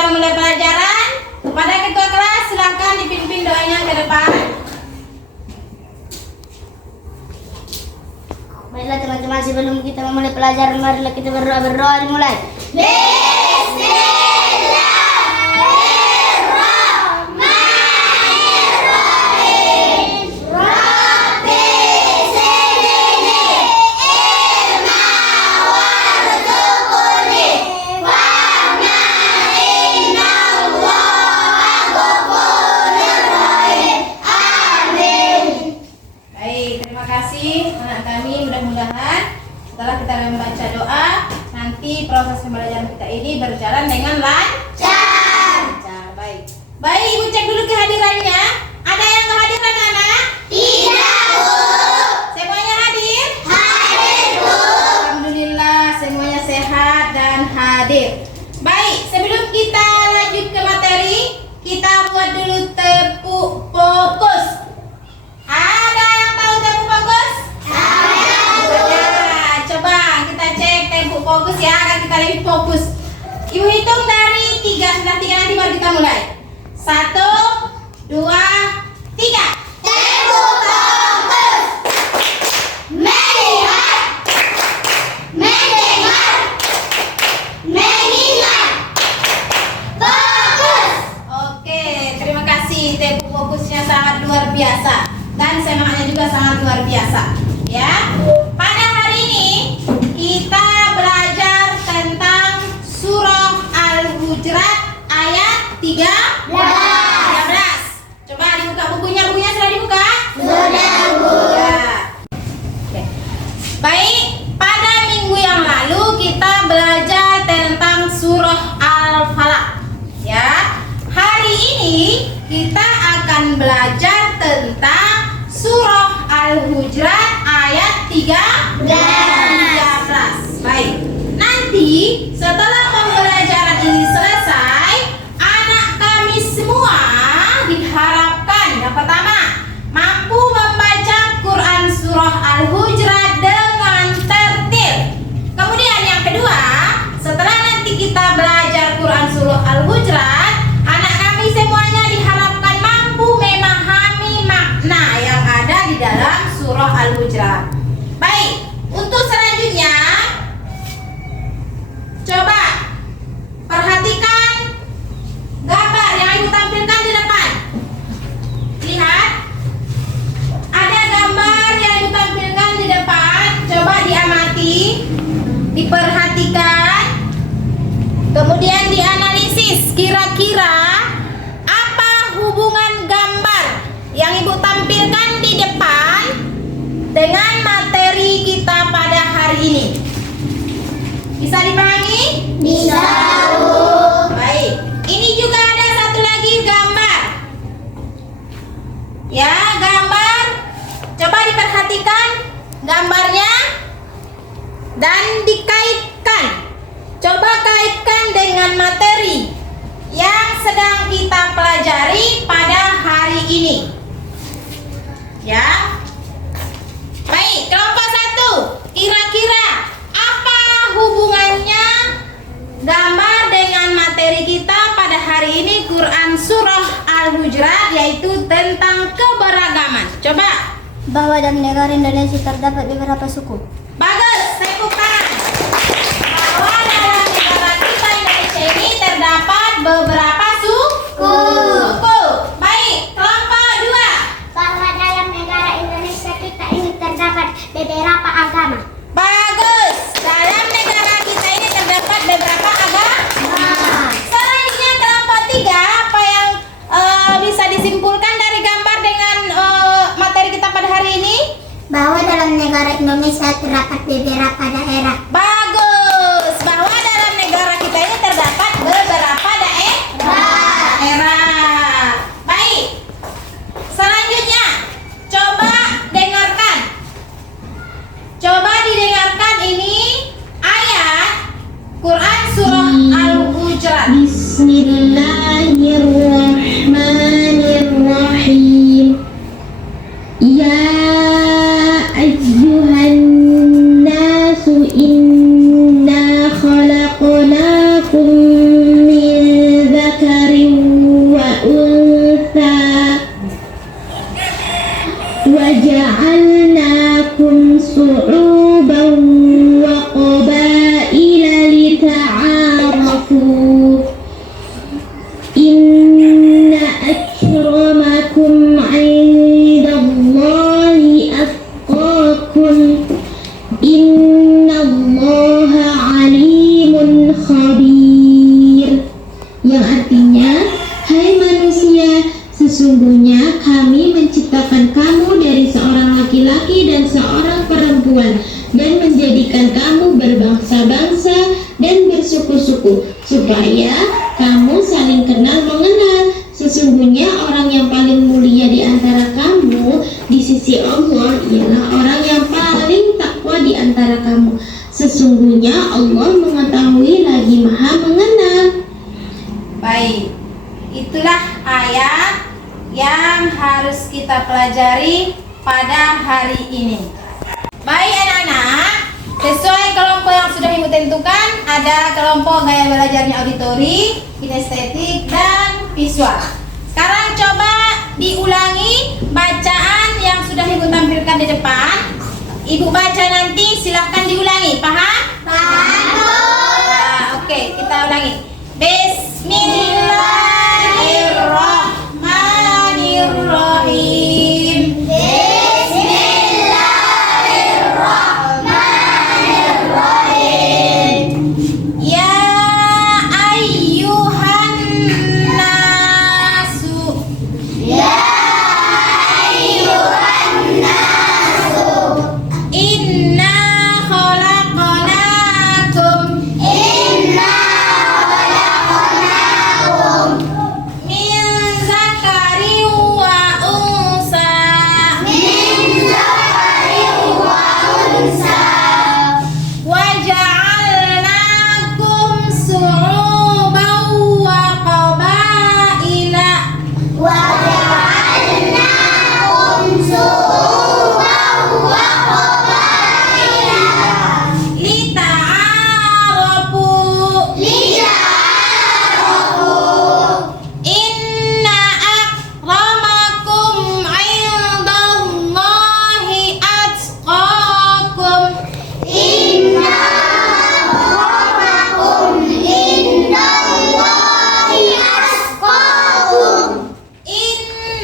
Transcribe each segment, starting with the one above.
kita mulai pelajaran. Kepada ketua kelas silakan dipimpin doanya ke depan. Baiklah teman-teman, sebelum kita memulai pelajaran, marilah kita berdoa dimulai. Anak kami, mudah-mudahan setelah kita membaca doa, nanti proses pembelajaran kita ini berjalan dengan lancar. Baik. Baik, Ibu cek dulu kehadirannya. Ada yang kehadiran anak? Tidak, Bu. Semuanya hadir? Hadir, Bu. Alhamdulillah semuanya sehat dan hadir. Baik, sebelum kita lanjut ke materi, kita buat dulu tepuk fokus. Ada yang tahu tepuk fokus? Ya, coba kita cek tepuk fokus ya, agar kita lebih fokus. Ibu hitung dari 3, sudah 3 nanti baru kita mulai. 1, 2, 3. Tepuk fokus. Melihat, mendengar, mengingat. Fokus. Oke, terima kasih. Tepuk fokusnya sangat luar biasa dan semangatnya juga sangat luar biasa. Ya, pada hari ini kita belajar tentang surah Al-Hujurat ayat 13. Coba dibuka bukunya sudah dibuka? Sudah, Bu. Ya. Oke. Baik, pada minggu yang lalu kita belajar tentang surah Al-Falaq. Ya, hari ini kita akan belajar tentang surah Al-Hujurat ayat 13. Baik. Nanti setelah pembelajaran ini selesai, anak kami semua diharapkan yang pertama mampu membaca Quran surah Al-Hujurat dengan tertib. Kemudian yang kedua, setelah nanti kita belajar Quran surah Al-Hujurat, anak kami semuanya diharapkan mampu memahami makna yang ada di dalam surah Al-Hujurat. Baik, untuk selanjutnya coba perhatikan gambar yang Ibu tampilkan di depan. Lihat, ada gambar yang Ibu tampilkan di depan. Coba diamati, diperhatikan, kemudian dianalisis. Kira-kira apa hubungan gambar yang Ibu tampilkan di depan dengan materi kita pada hari ini? Bisa dipahami? Bisa, Bu. Baik. Ini juga ada satu lagi gambar. Ya, gambar. Coba diperhatikan gambarnya dan dikaitkan. Coba kaitkan dengan materi yang sedang kita pelajari pada hari ini. Ya. Baik, kelompok 1. Kira-kira apa hubungannya gambar dengan materi kita pada hari ini Quran surah Al-Hujurat, yaitu tentang keberagaman. Coba. Bahwa dalam negara Indonesia terdapat beberapa suku. Bagus, tepukan. Bahwa dalam negara kita Indonesia ini terdapat beberapa suku. Baik, kelompok 2. Bahwa dalam negara Indonesia kita ini terdapat beberapa agama. Bagus, dalam negara kita ini terdapat beberapa agama. Selanjutnya kelompok 3, apa yang bisa disimpulkan dari gambar dengan materi kita pada hari ini? Bahwa dalam negara Indonesia terdapat beberapa daerah. Bagus, bahwa dalam negara kita ini terdapat beberapa daerah. Baik, selanjutnya coba dengarkan. Coba didengarkan ini ayat Quran surah Al-Hujurat. Bismillahirrahmanirrahim. Ya ayyuhan nasu وجعلناكم شعوبا وقبائل لتعارفوا إن أكرمكم عند الله أتقاكم إن الله عليم خبير, yang artinya, hai manusia, sesungguhnya kami menciptakan kamu dari seorang laki-laki dan seorang perempuan dan menjadikan kamu berbangsa-bangsa dan bersuku-suku supaya kamu saling kenal mengenal. Sesungguhnya orang yang paling mulia di antara kamu di sisi Allah ialah orang yang paling takwa di antara kamu. Sesungguhnya Allah mengetahui lagi Maha mengenal. Baik, itulah ayat yang harus kita pelajari pada hari ini. Baik anak-anak, sesuai kelompok yang sudah Ibu tentukan, ada kelompok gaya belajarnya auditori, kinestetik, dan visual. Sekarang coba diulangi bacaan yang sudah Ibu tampilkan di depan. Ibu baca nanti, silahkan diulangi. Paham? Paham. Nah, oke, kita ulangi. Bismillahirrahmanirrahim. Ya ayyuhan nasu. Inna khalaqnakum min zakarin wa unsa. Wa ja'alnakum syu'uban wa qabaila lita'arafu. Inna akramakum 'indallahi atqakum.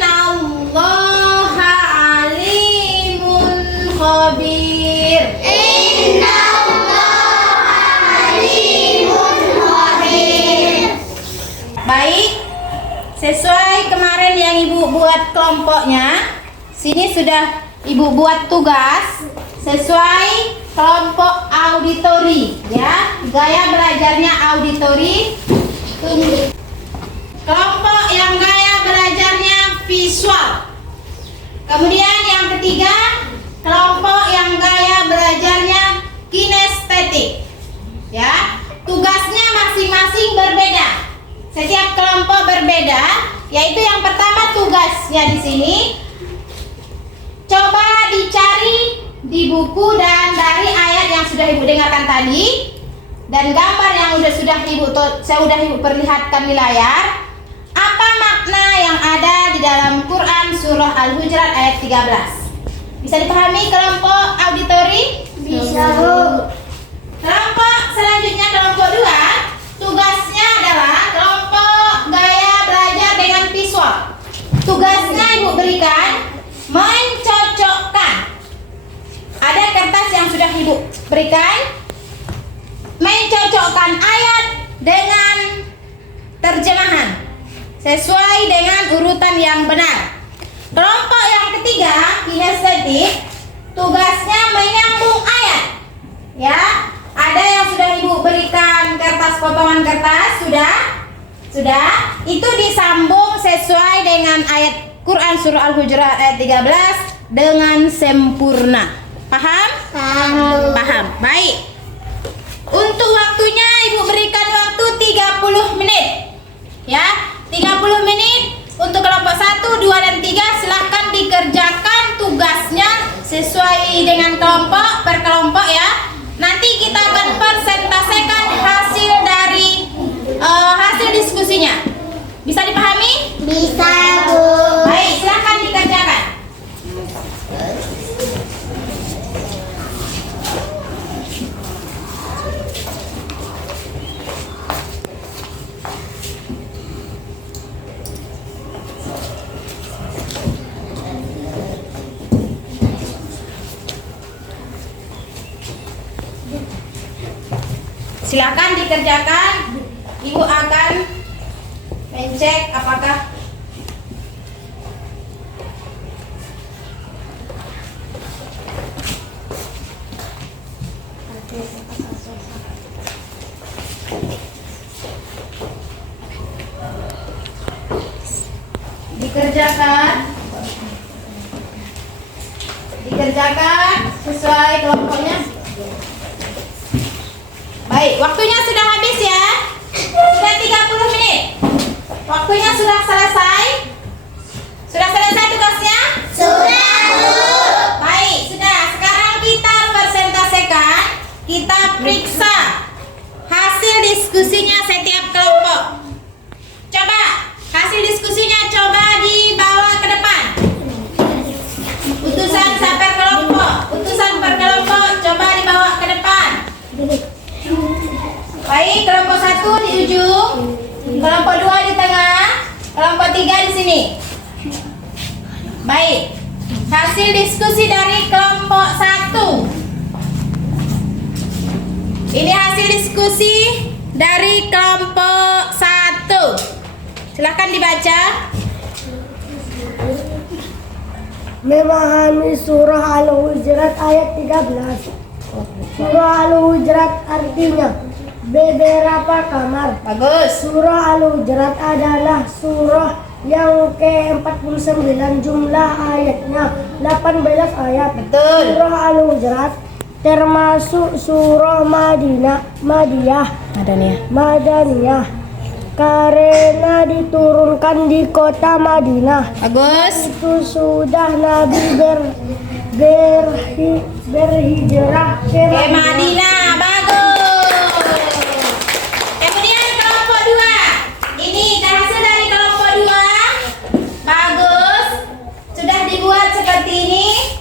Innallaha alimun khabir. Baik, sesuai kemarin yang Ibu buat kelompoknya, sini sudah Ibu buat tugas sesuai kelompok auditori, ya. Gaya belajarnya auditori. Kelompok yang gaya belajarnya visual. Kemudian yang ketiga, kelompok yang gaya belajarnya kinestetik. Ya, tugasnya masing-masing berbeda. Setiap kelompok berbeda, yaitu yang pertama tugasnya di sini. Coba dicari di buku dan dari ayat yang sudah Ibu dengarkan tadi dan gambar yang sudah Ibu perlihatkan di layar. Apa makna yang ada di dalam Quran surah Al-Hujurat ayat 13? Bisa dipahami kelompok auditori? Bisa. Kelompok selanjutnya, kelompok 2, tugasnya adalah kelompok gaya belajar dengan visual. Tugasnya Ibu berikan mencocokkan. Ada kertas yang sudah Ibu berikan, mencocokkan ayat dengan terjemahan sesuai dengan urutan yang benar. Kelompok yang ketiga, kinestetik, tugasnya menyambung ayat. Ya, ada yang sudah Ibu berikan kertas, potongan kertas, sudah. Itu disambung sesuai dengan ayat Quran surah Al-Hujurat ayat 13 dengan sempurna. Paham? Paham. Baik. Untuk waktunya Ibu berikan waktu 30 menit. Ya, 30 menit untuk kelompok 1, 2, dan 3. Silahkan dikerjakan tugasnya sesuai dengan kelompok per kelompok ya. Nanti kita akan persentasekan hasil dari hasil diskusinya. Bisa dipahami? Bisa, Bu. Baik, silahkan dikerjakan. Silakan dikerjakan. Ibu akan mencek apakah dikerjakan sesuai kelompoknya. Baik, waktunya sudah habis ya. Sudah 30 menit. Waktunya sudah selesai. Sudah selesai tugasnya? Sudah, Bu. Baik, sudah. Sekarang kita presentasikan, kita periksa hasil diskusinya setiap kelompok. Coba hasil diskusinya coba dibawa ke depan. Utusan per kelompok, utusan per kelompok coba dibawa ke depan. Baik, kelompok 1 di ujung, kelompok 2 di tengah, kelompok 3 di sini. Baik, hasil diskusi dari kelompok 1. Ini hasil diskusi dari kelompok 1. Silahkan dibaca. Memahami surah Al-Hujurat ayat 13. Surah Al-Hujurat artinya beberapa kamar. Bagus. Surah Al-Hujurat adalah surah yang ke-49, jumlah ayatnya 18 ayat. Betul. Surah Al-Hujurat termasuk surah Madaniyah karena diturunkan di kota Madinah. Bagus. Itu sudah Nabi berhijrah ke Oke, Madinah. Bagus. Kemudian kelompok 2. Ini hasil dari kelompok 2. Bagus. Sudah dibuat seperti ini.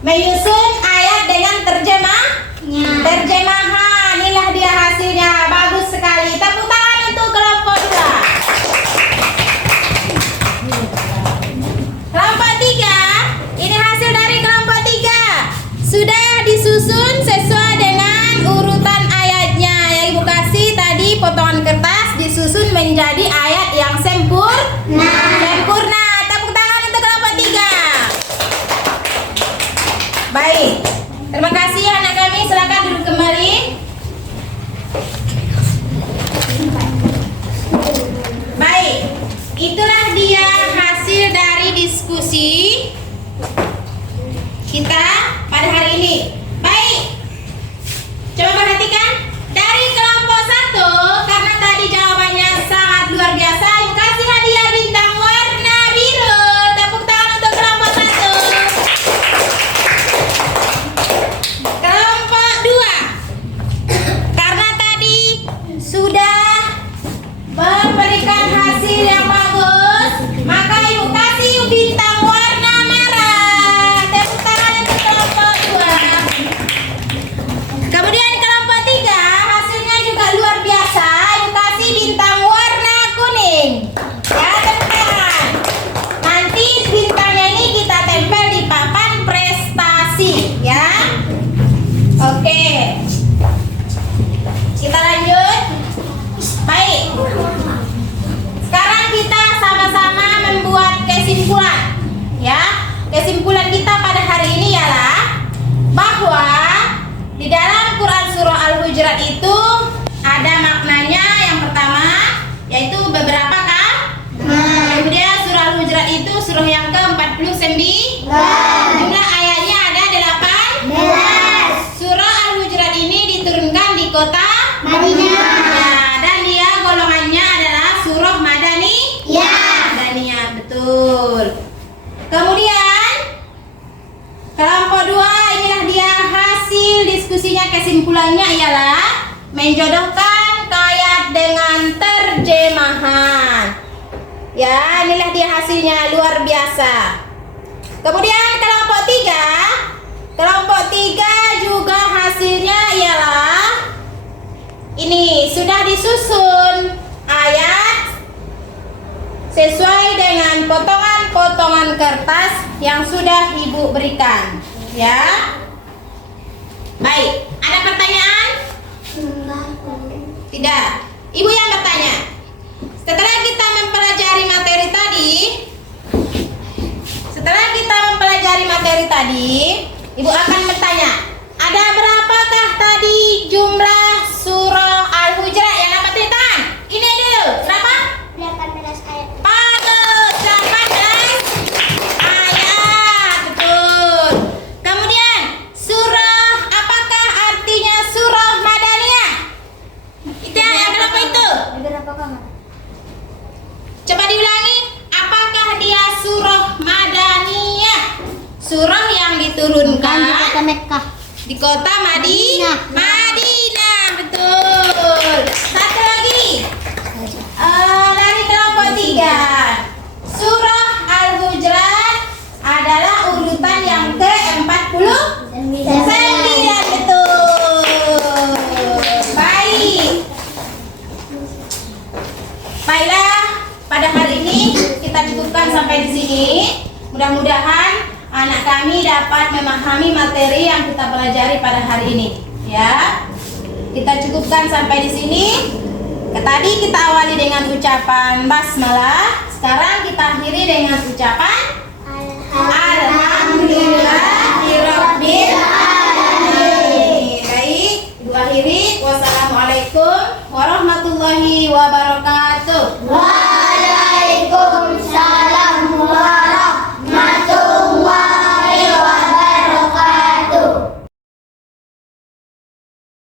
Menyusun ayat dengan terjemahan. Inilah dia hasilnya. Bagus sekali. Tepuk tangan untuk kelompok 2. Kelompok 3. Ini hasil dari kelompok 3. Sudah disusun sesuai dengan urutan ayatnya. Yang Ibu kasih tadi potongan kertas disusun menjadi ayat yang sempurna. Tepuk tangan untuk kelompok 3. Baik. Terima kasih anak kami. Silakan duduk kembali. Baik. Itulah dia hasil dari diskusi kita pada hari ini. Baik. Coba perhatikan dari kelompok 1, karena tadi jawabannya sangat luar biasa, yuk kasih hadiah bintang warna biru. Tepuk tangan untuk kelompok 1. Kelompok 2, karena tadi sudah memberikan hasil yang bagus, maka ibu kasih bintang warna merah. Tepuk tangan untuk kelompok 2. Kemudian kelompok 3, hasilnya juga luar biasa, ibu kasih bintang warna kuning. Ya, tepuk tangan. Nanti bintangnya ini kita tempel di papan prestasi, ya. Oke. Kita lanjut. Baik. Sekarang kita sama-sama membuat kesimpulan. Ya. Kesimpulan kita pada hari ini ialah bahwa di dalam Quran surah Al-Hujurat itu ada maknanya. Yang pertama yaitu beberapa kan? Kemudian surah Al-Hujurat itu surah yang ke-49. Jumlah ayatnya ada 8. Surah Al-Hujurat ini diturunkan di kota Madinah. Ya, dan dia golongannya adalah surah Madaniyah, betul. Kemudian kelompok 2, inilah dia hasil diskusinya. Kesimpulannya ialah menjodohkan ayat dengan terjemahan. Ya, inilah dia hasilnya, luar biasa. Kemudian kelompok 3 juga hasilnya ialah ini sudah disusun ayat sesuai dengan potongan-potongan kertas yang sudah Ibu berikan, ya. Baik, ada pertanyaan? Tidak. Ibu yang bertanya. Setelah kita mempelajari materi tadi, Ibu akan bertanya, ada berapakah tadi jumlah surah Al-Hujurat yang dapat ditekan? Ini dulu. Berapa? 18 ayat. Bagus, 18 ayat, betul. Kemudian surah, apakah artinya surah Madaniyah? Itu yang berapa itu? Berapa kamu? Coba diulangi, apakah dia surah Madaniyah? Surah yang diturunkan Kota Mekah. di kota Madinah, betul. Satu lagi. Dari kelompok 3. Surah Al-Hujurat adalah urutan yang ke-49, betul. Baik. Baiklah, pada hari ini kita cukupkan sampai di sini. Mudah-mudahan anak kami dapat memahami materi yang kita pelajari pada hari ini, ya. Kita cukupkan sampai di sini. Tadi kita awali dengan ucapan basmalah, sekarang kita akhiri dengan ucapan